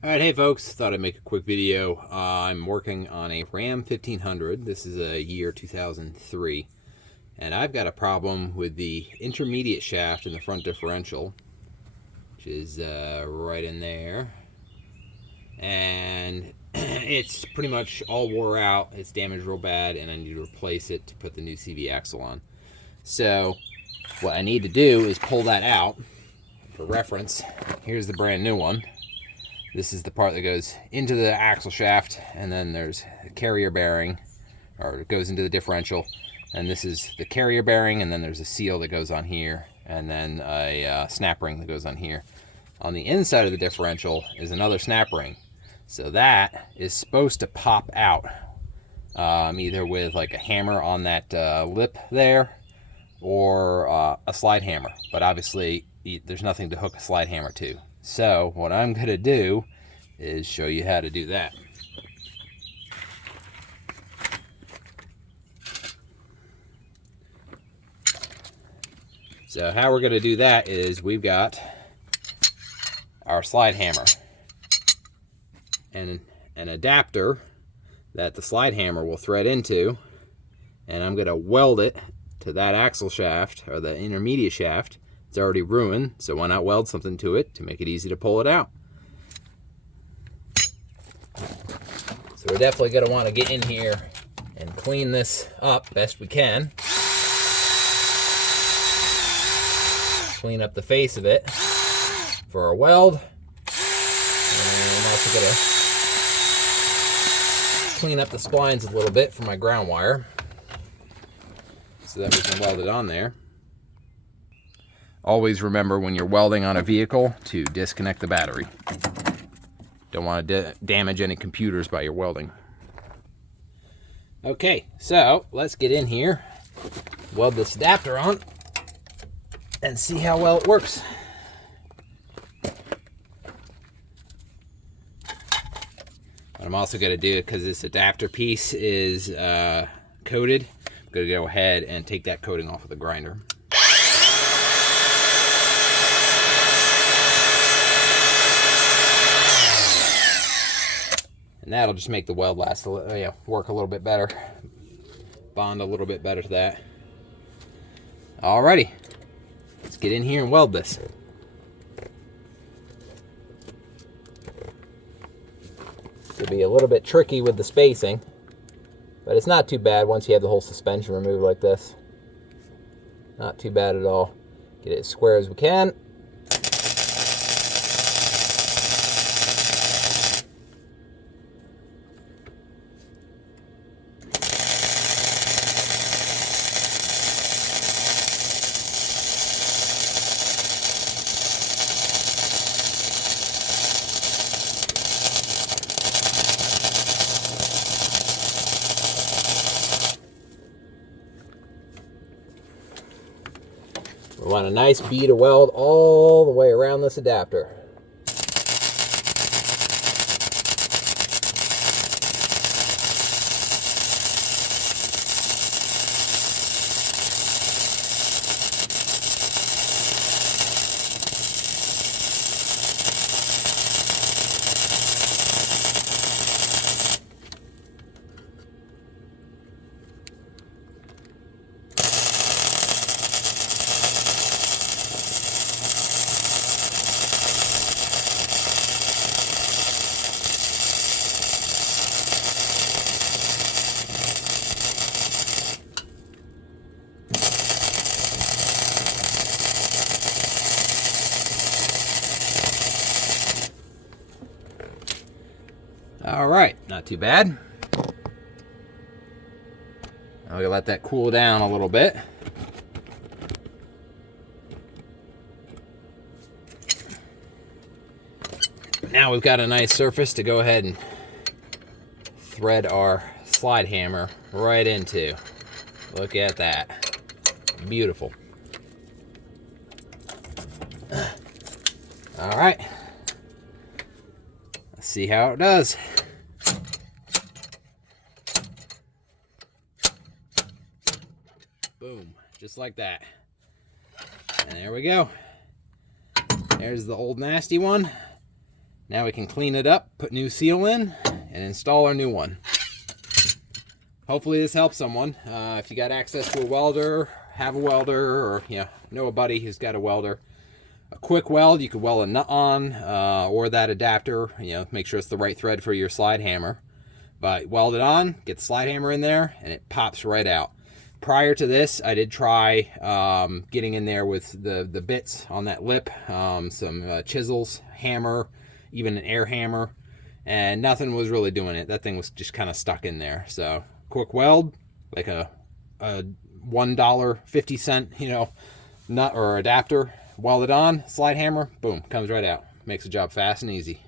Alright, hey folks, thought I'd make a quick video. I'm working on a Ram 1500. This is a year 2003. And I've got a problem with the intermediate shaft in the front differential, which is right in there. And it's pretty much all wore out. It's damaged real bad, and I need to replace it to put the new CV axle on. So what I need to do is pull that out. For reference, here's the brand new one. This is the part that goes into the axle shaft, and then there's a carrier bearing, or it goes into the differential, and this is the carrier bearing, and then there's a seal that goes on here, and then a snap ring that goes on here. On the inside of the differential is another snap ring, so that is supposed to pop out, either with like a hammer on that lip there, or a slide hammer, but obviously there's nothing to hook a slide hammer to. So what I'm going to do is show you how to do that. So how we're going to do that is we've got our slide hammer and an adapter that the slide hammer will thread into, and I'm going to weld it to that axle shaft, or the intermediate shaft. It's already ruined, so why not weld something to it to make it easy to pull it out? So we're definitely going to want to get in here and clean this up best we can. Clean up the face of it for a weld. And I'm also going to clean up the splines a little bit for my ground wire so that we can weld it on there. Always remember when you're welding on a vehicle to disconnect the battery. Don't want to damage any computers by your welding. Okay, so let's get in here, weld this adapter on, and see how well it works. What I'm also going to do, because this adapter piece is coated, I'm going to go ahead and take that coating off of the grinder. And that'll just make the weld last a little, work a little bit better, bond a little bit better to that. Alrighty, let's get in here and weld this. It'll be a little bit tricky with the spacing, but it's not too bad once you have the whole suspension removed like this. Not too bad at all. Get it as square as we can. We want a nice bead of weld all the way around this adapter. Alright, not too bad. I'm going to let that cool down a little bit. Now we've got a nice surface to go ahead and thread our slide hammer right into. Look at that. Beautiful. Alright. Let's see how it does. Boom. Just like that. And there we go. There's the old nasty one. Now we can clean it up, put new seal in, and install our new one. Hopefully this helps someone. If you got access to a welder, have a welder, or know a buddy who's got a welder. A quick weld, you could weld a nut on, or that adapter, make sure it's the right thread for your slide hammer. But weld it on, get the slide hammer in there, and it pops right out. Prior to this, I did try getting in there with the bits on that lip, some chisels, hammer, even an air hammer, and nothing was really doing it. That thing was just kind of stuck in there. So quick weld, like a $1.50, nut or adapter, weld it on, slide hammer, boom, comes right out. Makes the job fast and easy.